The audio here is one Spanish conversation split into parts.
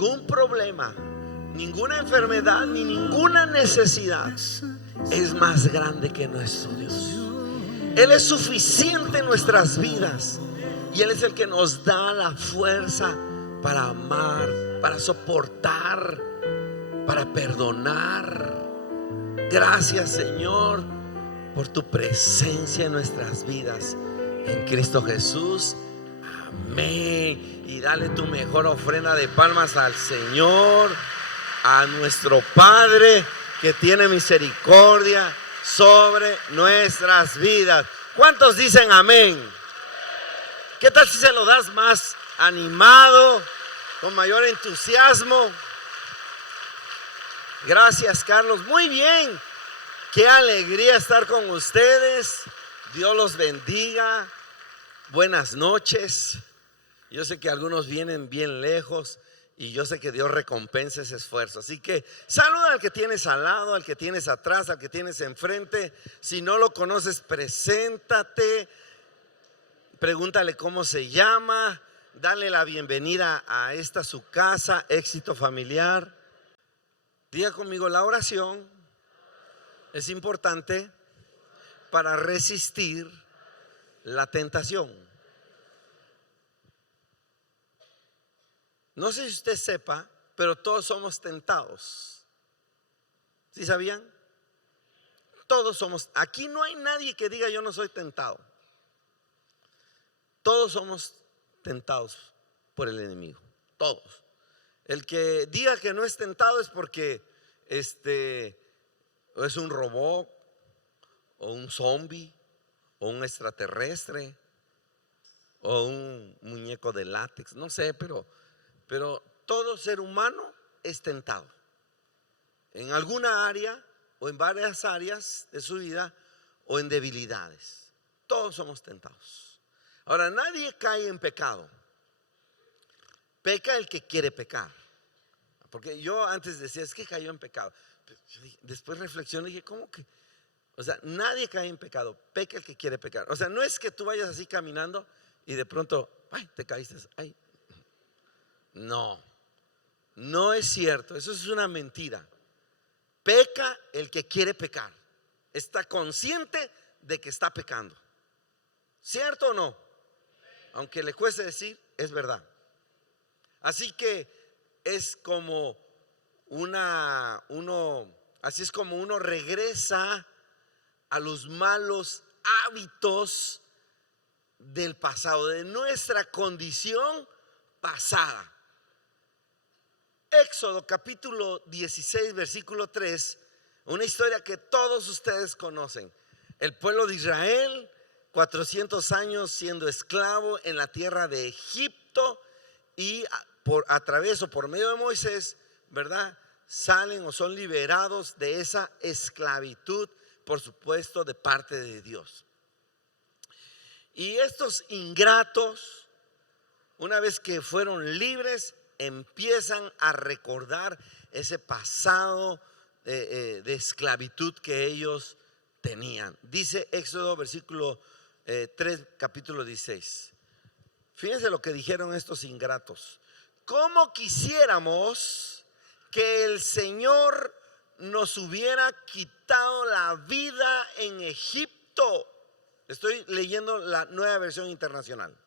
ningún problema, ninguna enfermedad, ni ninguna necesidad es más grande que nuestro Dios. Él es suficiente en nuestras vidas y Él es el que nos da la fuerza para amar, para soportar, para perdonar. Gracias, Señor, por tu presencia en nuestras vidas en Cristo Jesús. Amén. Y dale tu mejor ofrenda de palmas al Señor, a nuestro Padre que tiene misericordia sobre nuestras vidas. ¿Cuántos dicen amén? ¿Qué tal si se lo das más animado, con mayor entusiasmo? Gracias, Carlos. Muy bien. Qué alegría estar con ustedes. Dios los bendiga. Buenas noches. Yo sé que algunos vienen bien lejos y yo sé que Dios recompensa ese esfuerzo. Así que saluda al que tienes al lado, al que tienes atrás, al que tienes enfrente. Si no lo conoces, preséntate. Pregúntale cómo se llama. Dale la bienvenida a esta su casa, Éxito Familiar. Diga conmigo, la oración es importante para resistir la tentación. No sé si usted sepa, pero todos somos tentados. ¿Sí sabían? Todos somos. Aquí no hay nadie que diga yo no soy tentado. Todos somos tentados por el enemigo. Todos. El que diga que no es tentado es porque o es un robot, o un zombie, o un extraterrestre, o un muñeco de látex. No sé, pero todo ser humano es tentado en alguna área o en varias áreas de su vida o en debilidades. Todos somos tentados. Ahora, nadie cae en pecado. Peca el que quiere pecar. Porque yo antes decía, es que cayó en pecado. Después reflexioné y dije, ¿cómo que? O sea, nadie cae en pecado. Peca el que quiere pecar. O sea, no es que tú vayas así caminando y de pronto, ay, te caíste. Ay. No, no es cierto. Eso es una mentira. Peca el que quiere pecar. Está consciente de que está pecando. ¿Cierto o no? Aunque le cueste decir, es verdad. Así que es como así es como uno regresa a los malos hábitos del pasado, de nuestra condición pasada. Éxodo capítulo 16 versículo 3, una historia que todos ustedes conocen. El pueblo de Israel, 400 años siendo esclavo en la tierra de Egipto, y a través o por medio de Moisés, ¿verdad? Salen o son liberados de esa esclavitud, por supuesto, de parte de Dios. Y estos ingratos, una vez que fueron libres, empiezan a recordar ese pasado de esclavitud que ellos tenían. Dice Éxodo versículo 3, capítulo 16. Fíjense lo que dijeron estos ingratos. ¿Cómo quisiéramos que el Señor nos hubiera quitado la vida en Egipto? Estoy leyendo la Nueva Versión Internacional.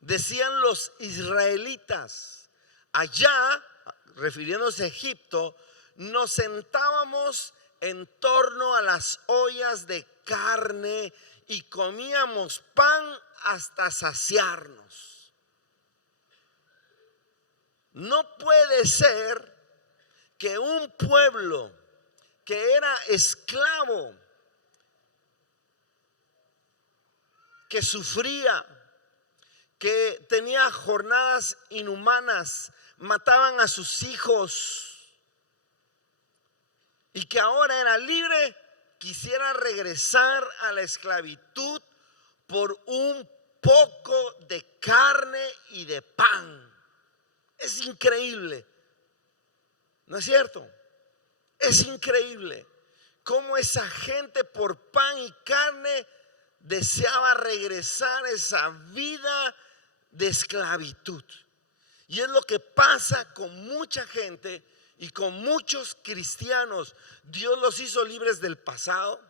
Decían los israelitas, allá, refiriéndose a Egipto, nos sentábamos en torno a las ollas de carne y comíamos pan hasta saciarnos. No puede ser que un pueblo que era esclavo, que sufría, que tenía jornadas inhumanas, mataban a sus hijos, y que ahora era libre, quisiera regresar a la esclavitud por un poco de carne y de pan. Es increíble, ¿no es cierto? Es increíble cómo esa gente por pan y carne deseaba regresar a esa vida de esclavitud. Y es lo que pasa con mucha gente y con muchos cristianos. Dios los hizo libres del pasado.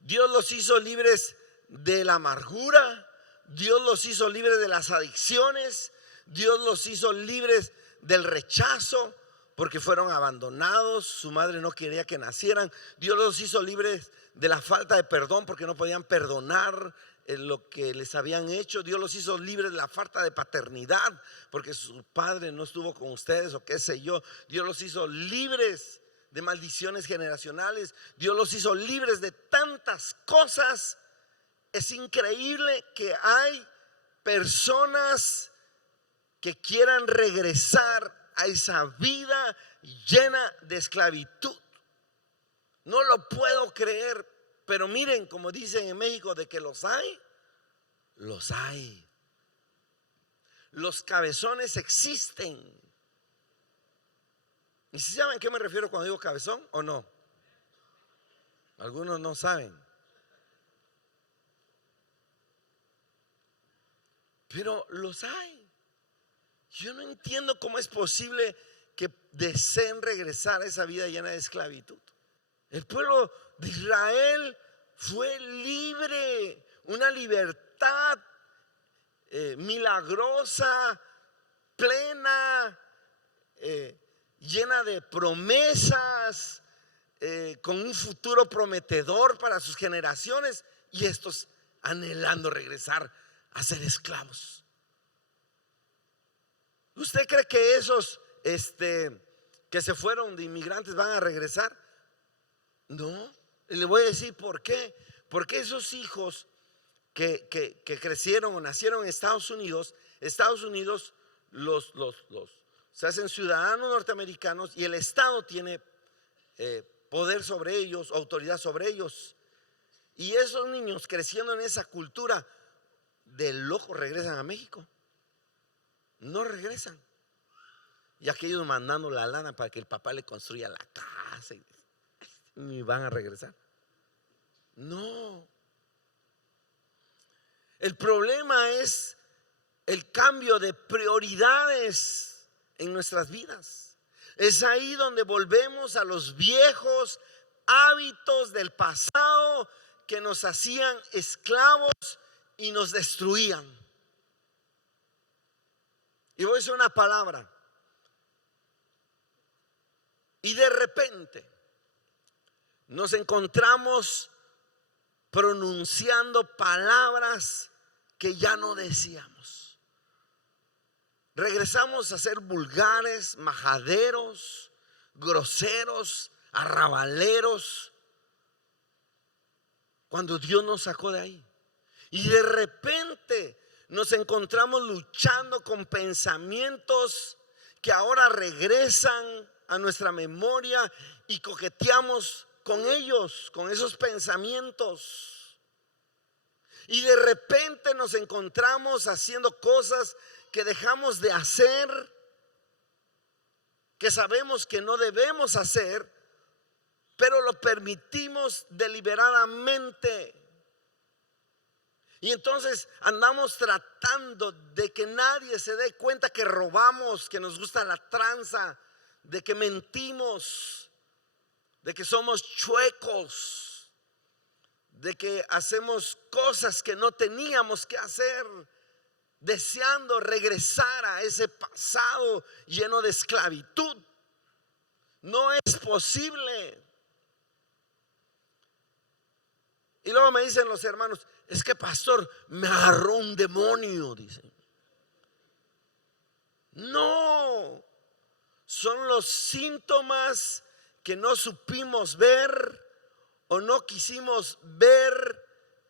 Dios los hizo libres de la amargura. Dios los hizo libres de las adicciones. Dios los hizo libres del rechazo porque fueron abandonados. Su madre no quería que nacieran. Dios los hizo libres de la falta de perdón porque no podían perdonar lo que les habían hecho. Dios los hizo libres de la falta de paternidad porque su padre no estuvo con ustedes o qué sé yo. Dios los hizo libres de maldiciones generacionales. Dios los hizo libres de tantas cosas. Es increíble que hay personas que quieran regresar a esa vida llena de esclavitud. No lo puedo creer, pero miren, como dicen en México, de que los hay, los hay. Los cabezones existen. ¿Y si saben a qué me refiero cuando digo cabezón o no? Algunos no saben. Pero los hay. Yo no entiendo cómo es posible que deseen regresar a esa vida llena de esclavitud. El pueblo de Israel fue libre, una libertad milagrosa, plena, llena de promesas, con un futuro prometedor para sus generaciones, y estos anhelando regresar a ser esclavos. ¿Usted cree que esos que se fueron de inmigrantes van a regresar? No. Y le voy a decir por qué. Porque esos hijos que crecieron o nacieron en Estados Unidos se hacen ciudadanos norteamericanos y el Estado tiene poder sobre ellos, autoridad sobre ellos. Y esos niños creciendo en esa cultura de locos regresan a México. No regresan. Y aquellos mandando la lana para que el papá le construya la casa y van a regresar. No. El problema es el cambio de prioridades en nuestras vidas. Es ahí donde volvemos a los viejos hábitos del pasado que nos hacían esclavos y nos destruían. Y voy a decir una palabra. Y de repente nos encontramos pronunciando palabras que ya no decíamos. Regresamos a ser vulgares, majaderos, groseros, arrabaleros, cuando Dios nos sacó de ahí. Y de repente nos encontramos luchando con pensamientos que ahora regresan a nuestra memoria y coqueteamos con ellos, con esos pensamientos. Y de repente nos encontramos haciendo cosas que dejamos de hacer, que sabemos que no debemos hacer, pero lo permitimos deliberadamente. Y entonces andamos tratando de que nadie se dé cuenta que robamos, que nos gusta la tranza, de que mentimos, de que somos chuecos, de que hacemos cosas que no teníamos que hacer, deseando regresar a ese pasado lleno de esclavitud. No es posible. Y luego me dicen los hermanos: es que pastor, me agarró un demonio, dicen. No, son los síntomas que no supimos ver o no quisimos ver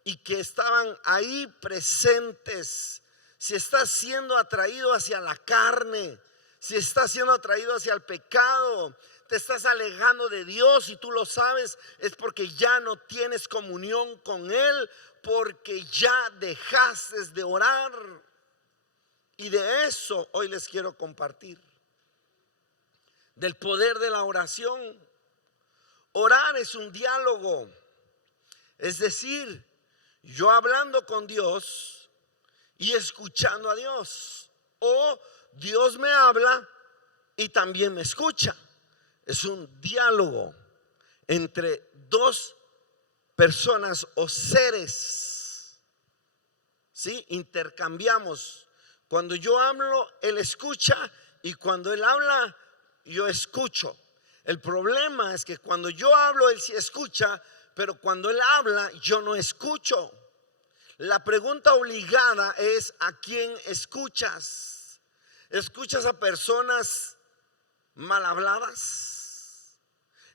y que estaban ahí presentes. Si estás siendo atraído hacia la carne, si estás siendo atraído hacia el pecado, te estás alejando de Dios y tú lo sabes, es porque ya no tienes comunión con Él, porque ya dejaste de orar. Y de eso hoy les quiero compartir, del poder de la oración. Orar es un diálogo, es decir, yo hablando con Dios y escuchando a Dios. o Dios me habla y también me escucha. Es un diálogo entre dos personas o seres, ¿sí? Intercambiamos. Cuando yo hablo, Él escucha, y cuando Él habla, yo escucho. El problema es que cuando yo hablo, Él sí escucha, pero cuando Él habla, yo no escucho. La pregunta obligada es: ¿a quién escuchas? ¿Escuchas a personas mal habladas?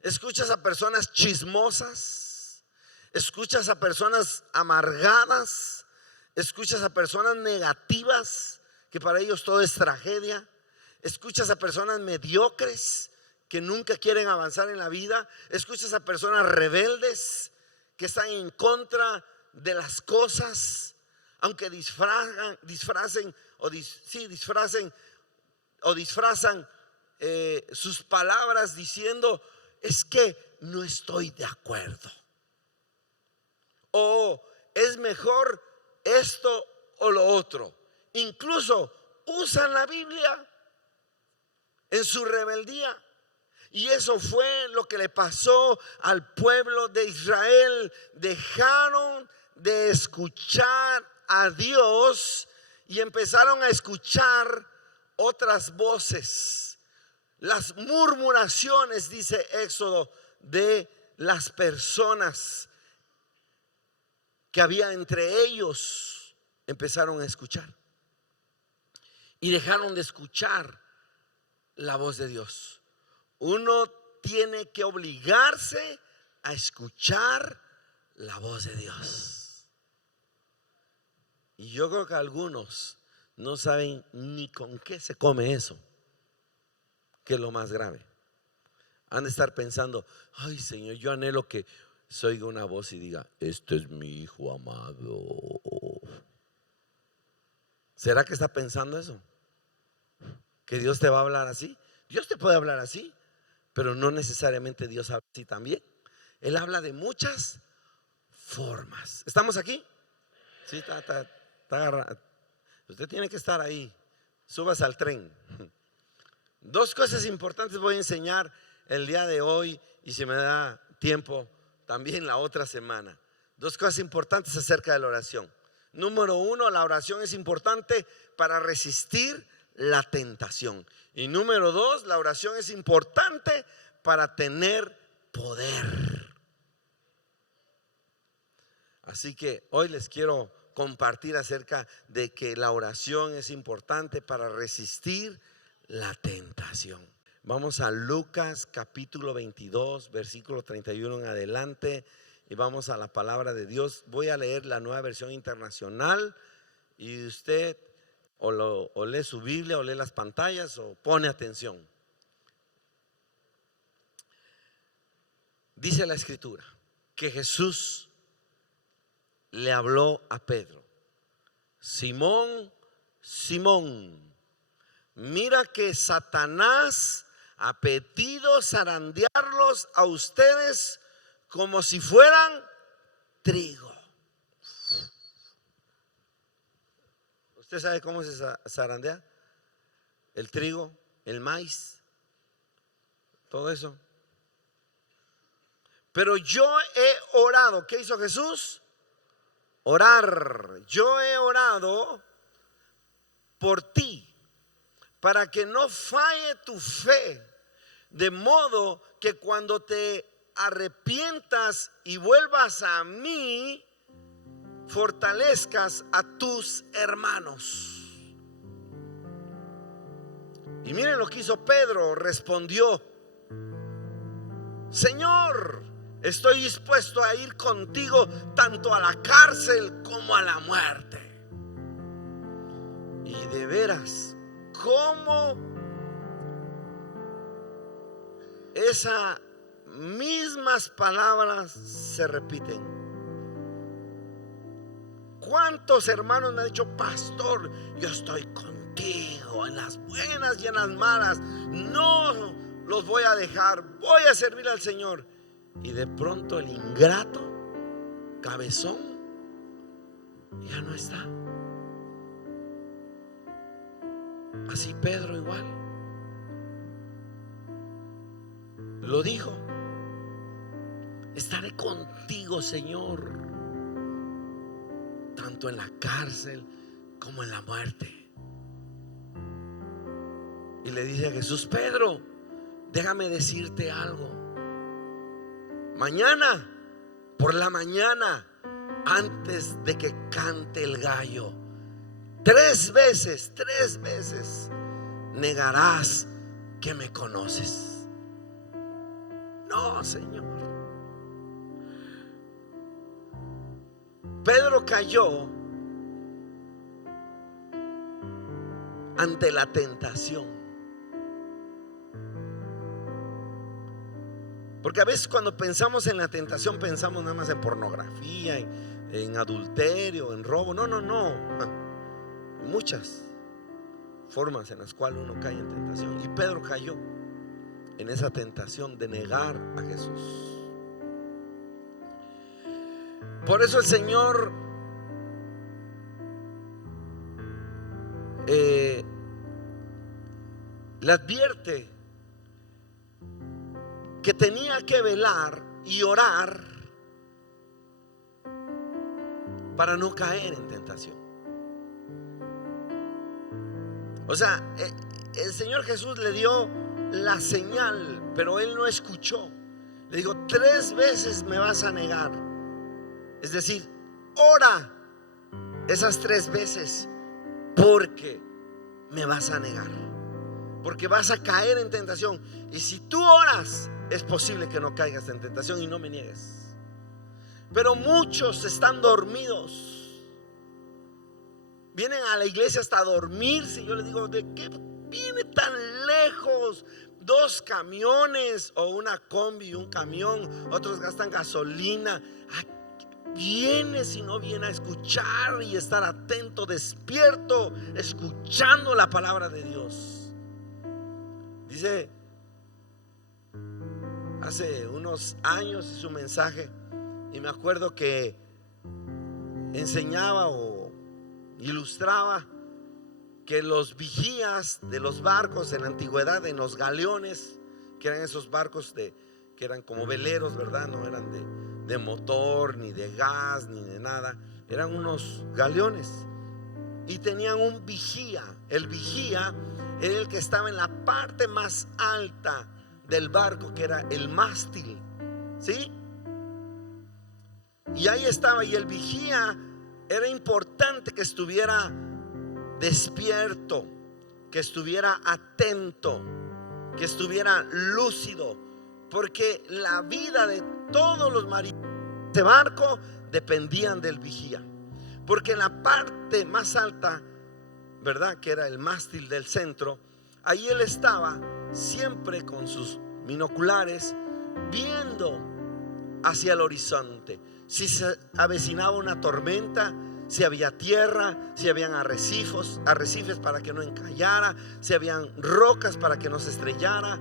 ¿Escuchas a personas chismosas? ¿Escuchas a personas amargadas? ¿Escuchas a personas negativas, que para ellos todo es tragedia? ¿Escuchas a personas mediocres que nunca quieren avanzar en la vida? ¿Escuchas a personas rebeldes que están en contra de las cosas, aunque disfrazan sus palabras diciendo: es que no estoy de acuerdo, o es mejor esto o lo otro? Incluso usan la Biblia en su rebeldía. Y eso fue lo que le pasó al pueblo de Israel. Dejaron de escuchar a Dios y empezaron a escuchar otras voces, las murmuraciones, dice Éxodo, de las personas que había entre ellos. Empezaron a escuchar y dejaron de escuchar la voz de Dios. Uno tiene que obligarse a escuchar la voz de Dios. Y yo creo que algunos no saben ni con qué se come eso, que es lo más grave. Han de estar pensando: ay, Señor, yo anhelo que se oiga una voz y diga: este es mi hijo amado. ¿Será que está pensando eso? ¿Que Dios te va a hablar así? Dios te puede hablar así, pero no necesariamente Dios habla así también. Él habla de muchas formas. ¿Estamos aquí? Sí, está agarrado. Usted tiene que estar ahí. Subas al tren. Dos cosas importantes voy a enseñar el día de hoy, y si me da tiempo también la otra semana. Dos cosas importantes acerca de la oración. Número uno, la oración es importante para resistir la tentación. Y número dos, la oración es importante para tener poder. Así que hoy les quiero compartir acerca de que la oración es importante para resistir la tentación. Vamos a Lucas capítulo 22, versículo 31 en adelante, y vamos a la palabra de Dios. Voy a leer la Nueva Versión Internacional, y usted o lee su Biblia, o lee las pantallas, o pone atención. Dice la Escritura que Jesús le habló a Pedro: Simón, Simón, mira que Satanás ha pedido zarandearlos a ustedes como si fueran trigo. ¿Usted sabe cómo se zarandea? El trigo, el maíz, todo eso. Pero yo he orado. ¿Qué hizo Jesús? Orar. Yo he orado por ti, para que no falle tu fe, de modo que cuando te arrepientas y vuelvas a mí, fortalezcas a tus hermanos. Y miren lo que hizo Pedro. Respondió: Señor, estoy dispuesto a ir contigo tanto a la cárcel como a la muerte. Y de veras, cómo esas mismas palabras se repiten. ¿Cuántos hermanos me han dicho: pastor, yo estoy contigo en las buenas y en las malas, no los voy a dejar, voy a servir al Señor? Y de pronto el ingrato, cabezón, ya no está. Así Pedro igual lo dijo: estaré contigo, Señor, tanto en la cárcel como en la muerte. Y le dice a Jesús: Pedro, déjame decirte algo. Mañana, por la mañana, antes de que cante el gallo, 3 veces negarás que me conoces. No, Señor. Pedro cayó ante la tentación. Porque a veces cuando pensamos en la tentación pensamos nada más en pornografía, en adulterio, en robo. No. Muchas formas en las cuales uno cae en tentación. Y Pedro cayó en esa tentación de negar a Jesús. Por eso el Señor le advierte que tenía que velar y orar para no caer en tentación. O sea, el Señor Jesús le dio la señal, pero él no escuchó. Le dijo: 3 veces me vas a negar. Es decir, ora esas 3 veces, porque me vas a negar, porque vas a caer en tentación. Y si tú oras, es posible que no caigas en tentación y no me niegues. Pero muchos están dormidos, vienen a la iglesia hasta dormirse. Yo les digo: ¿de qué viene tan lejos? 2 camiones o una combi y un camión, otros gastan gasolina. Viene, si no viene a escuchar y estar atento, despierto, escuchando la palabra de Dios. Dice, hace unos años hizo un mensaje y me acuerdo que enseñaba o ilustraba que los vigías de los barcos en la antigüedad, en los galeones, que eran esos barcos que eran como veleros, ¿verdad? No eran de motor, ni de gas, ni de nada. Eran unos galeones y tenían un vigía. El vigía era el que estaba en la parte más alta del barco, que era el mástil, ¿sí? Y ahí estaba. Y el vigía era importante que estuviera despierto, que estuviera atento, que estuviera lúcido, porque la vida de todos los marineros de este barco dependían del vigía. Porque en la parte más alta, ¿verdad?, que era el mástil del centro, ahí él estaba siempre con sus binoculares viendo hacia el horizonte. Si se avecinaba una tormenta, si había tierra, si habían arrecifes para que no encallara, si habían rocas para que no se estrellara,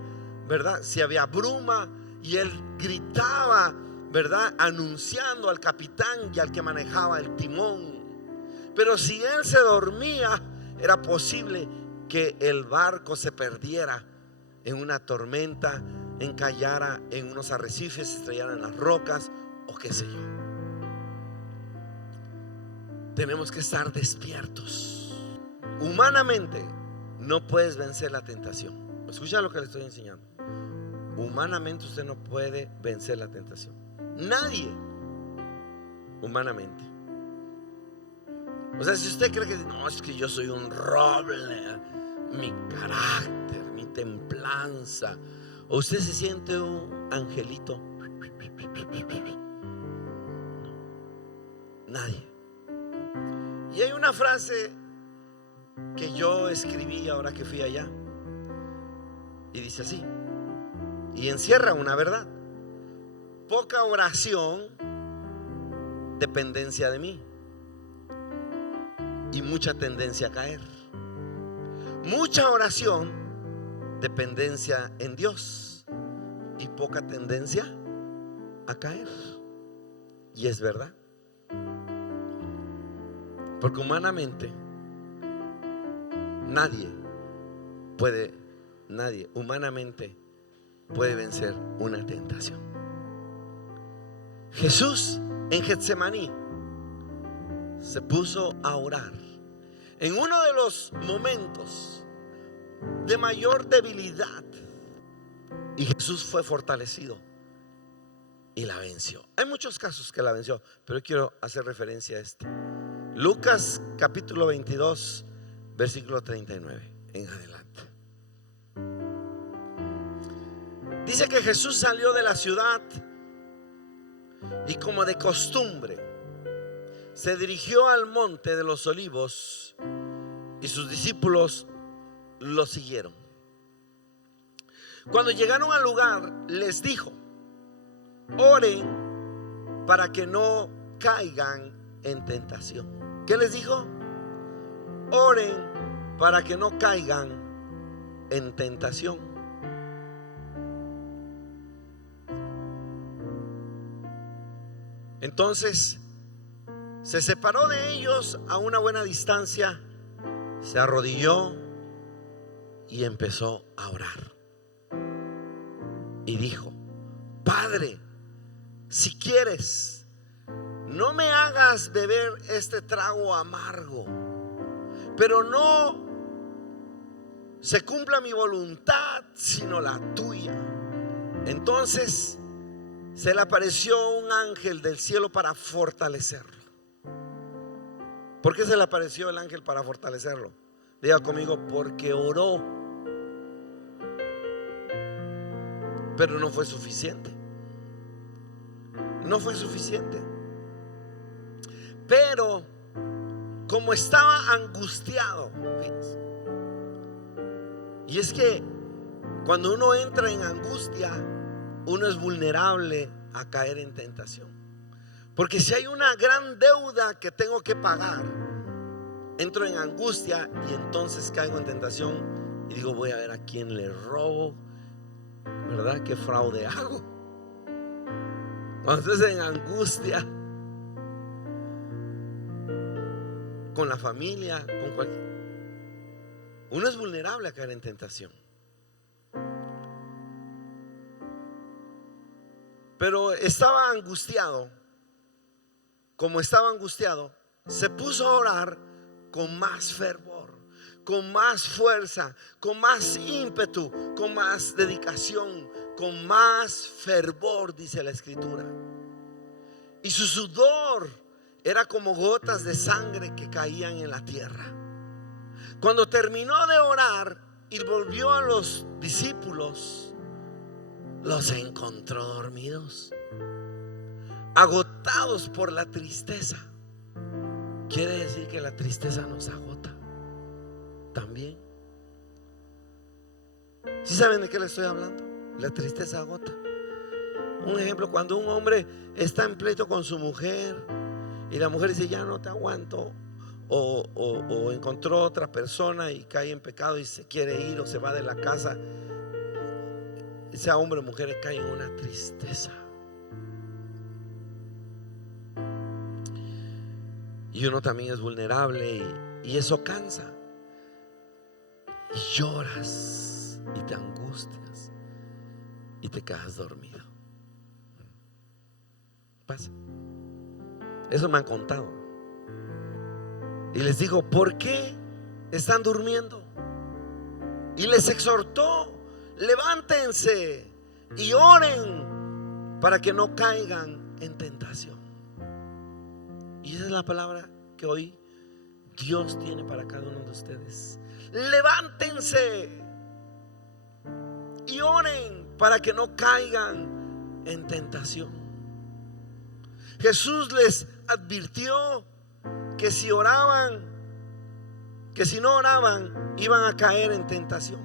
¿verdad? Si había bruma. Y él gritaba, ¿verdad?, anunciando al capitán y al que manejaba el timón. Pero si él se dormía, era posible que el barco se perdiera en una tormenta, encallara en unos arrecifes, se estrellara en las rocas o qué sé yo. Tenemos que estar despiertos. Humanamente no puedes vencer la tentación. Escucha lo que le estoy enseñando. Humanamente usted no puede vencer la tentación. Nadie, humanamente. O sea, si usted cree que no, es que yo soy un roble, mi carácter, mi templanza, o usted se siente un angelito, nadie. Y hay una frase que yo escribí ahora que fui allá, y dice así, y encierra una verdad: poca oración, dependencia de mí, y mucha tendencia a caer. Mucha oración, dependencia en Dios, y poca tendencia a caer. Y es verdad, porque humanamente nadie nadie humanamente puede vencer una tentación. Jesús en Getsemaní se puso a orar en uno de los momentos de mayor debilidad, y Jesús fue fortalecido y la venció. Hay muchos casos que la venció, pero yo quiero hacer referencia a este. Lucas capítulo 22 versículo 39 en adelante. Dice que Jesús salió de la ciudad y, como de costumbre, se dirigió al monte de los olivos, y sus discípulos lo siguieron. Cuando llegaron al lugar, les dijo: oren para que no caigan en tentación. ¿Qué les dijo? Oren para que no caigan en tentación. Entonces se separó de ellos a una buena distancia, se arrodilló y empezó a orar. Y dijo: Padre, si quieres, no me hagas beber este trago amargo, pero no se cumpla mi voluntad sino la tuya. Entonces se le apareció un ángel del cielo para fortalecerlo. ¿Por qué se le apareció el ángel para fortalecerlo? Diga conmigo: porque oró. Pero no fue suficiente. No fue suficiente. Pero como estaba angustiado, fíjense. Y es que cuando uno entra en angustia, uno es vulnerable a caer en tentación. Porque si hay una gran deuda que tengo que pagar, entro en angustia y entonces caigo en tentación y digo: voy a ver a quién le robo, ¿verdad? ¿Qué fraude hago? Cuando estás en angustia, con la familia, con cualquier, uno es vulnerable a caer en tentación. Pero estaba angustiado. Como estaba angustiado, se puso a orar con más fervor, con más fuerza, con más ímpetu, con más dedicación, con más fervor, dice la escritura. Y su sudor era como gotas de sangre que caían en la tierra. Cuando terminó de orar y volvió a los discípulos, los encontró dormidos, agotados por la tristeza. Quiere decir que la tristeza nos agota también. ¿Sí saben de qué le estoy hablando? La tristeza agota. Un ejemplo: cuando un hombre está en pleito con su mujer y la mujer dice: ya no te aguanto, o encontró otra persona y cae en pecado y se quiere ir o se va de la casa, ese hombre o mujer cae en una tristeza. Y uno también es vulnerable, y eso cansa. Y lloras y te angustias y te quedas dormido. Pasa. Eso me han contado. Y les digo: ¿por qué están durmiendo? Y les exhortó: levántense y oren para que no caigan en tentación. Y esa es la palabra que hoy Dios tiene para cada uno de ustedes. Levántense y oren para que no caigan en tentación. Jesús les advirtió que si oraban, que si no oraban, iban a caer en tentación.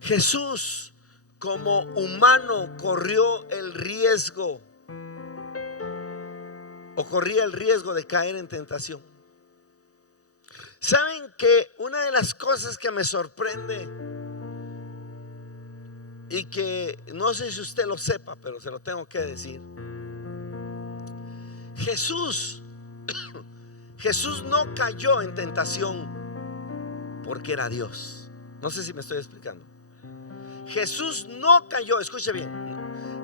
Jesús, como humano, corrió el riesgo, o corría el riesgo de caer en tentación. ¿Saben que una de las cosas que me sorprende, y que no sé si usted lo sepa, pero se lo tengo que decir? Jesús no cayó en tentación porque era Dios. No sé si me estoy explicando. Jesús no cayó, escuche bien,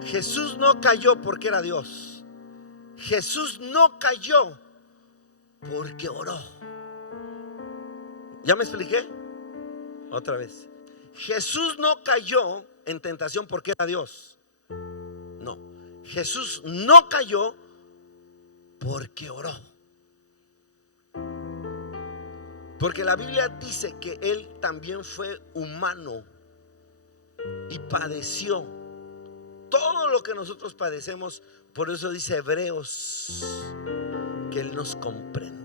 Jesús no cayó porque era Dios. Jesús no cayó porque oró. ¿Ya me expliqué? Otra vez. Jesús no cayó en tentación porque era Dios. No, Jesús no cayó porque oró. Porque la Biblia dice que Él también fue humano y padeció todo lo que nosotros padecemos. Por eso dice Hebreos que Él nos comprende.